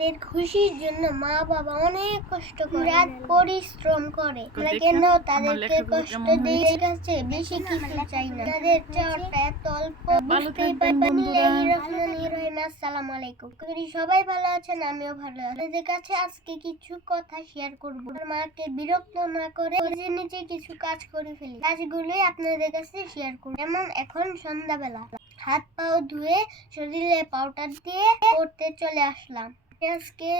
দের খুশির জন্য মা বাবা অনেক কষ্ট করে, রাত পরিশ্রম করে। আমরা কেন তাদেরকে কষ্ট দিই? কাছে বেশি কিছু চাই না, তাদের চাওয়াটা এত অল্প। বুঝতেই পারবেন। আসসালামু আলাইকুম। করি সবাই ভালো আছেন, আমিও ভালো আছি। আপনাদের কাছে আজকে কিছু কথা শেয়ার করব। মাকে বিরক্ত না করে নিজে নিজে কিছু কাজ করে ফেলি। কাজগুলোই আপনাদের কাছে শেয়ার করব। যেমন এখন সন্ধ্যাবেলা হাত পাও ধুয়ে শরীরে পাউডার দিয়ে পড়তে চলে আসলাম। আজকে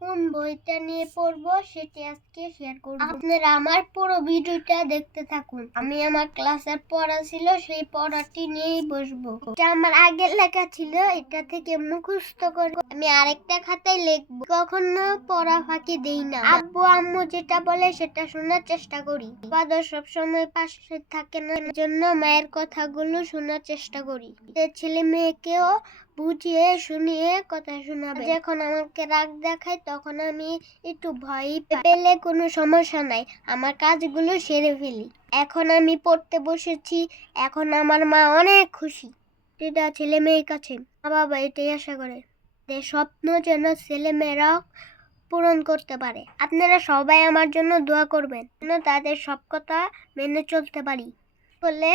কোন বইটা নিয়ে পড়বো সেটা আজকে শেয়ার করব। আপনারা আমার পুরো ভিডিওটা দেখতে থাকুন। আমি আমার ক্লাসের পড়া ছিল, সেই পড়াটি নিয়েই বসবো। এটা আমার আগের লেখা ছিল, এটা থেকে মুখস্থ করে আমি আরেকটা খাতায় লিখবো। কখনো পড়া ফাঁকি দেই না। আব্বু আম্মু যেটা বলে সেটা শোনার চেষ্টা করি। ফাদার সবসময় পাশে থাকে না, জন্য মায়ের কথাগুলো শোনার চেষ্টা করি। ছেলে মেয়েকেও বুঝিয়ে শুনিয়ে কথা শোনাবে। যখন আমাকে রাগ দেখায় তখন আমি একটু ভয় পেলে কোনো সমস্যা নাই, আমার কাজগুলো সেরে ফেলি। এখন আমি পড়তে বসেছি, এখন আমার মা অনেক খুশি। এটা ছেলে মেয়ের কাছে মা বাবা এটাই আশা করে, যে স্বপ্ন যেন ছেলে মেয়েরাও পূরণ করতে পারে। আপনারা সবাই আমার জন্য দোয়া করবেন, যেন তাদের সব কথা মেনে চলতে পারি। বলে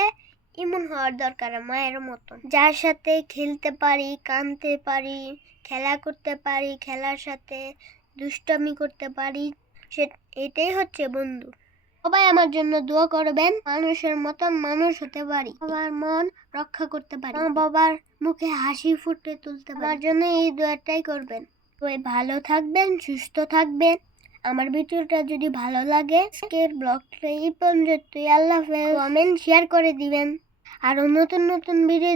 এমন হওয়ার দরকার মায়ের মতন, যার সাথে খেলতে পারি, কাঁদতে পারি, খেলা করতে পারি, খেলার সাথে দুষ্টামি করতে পারি। এটাই হচ্ছে বন্ধু। সবাই আমার জন্য দোয়া করবেন, মানুষের মতন মানুষ হতে পারি, আমার মন রক্ষা করতে পারি, মা বাবার মুখে হাসি ফুটে তুলতে পারি। আমার জন্য এই দোয়াটাই করবেন। সবাই ভালো থাকবেন, সুস্থ থাকবেন। আমার ভিডিওটা যদি ভালো লাগে আজকের ব্লগটা এই পর্যন্তই। আল্লাহ হাফেজ। কমেন্ট শেয়ার করে দিবেন। আরো নতুন নতুন ভিডিও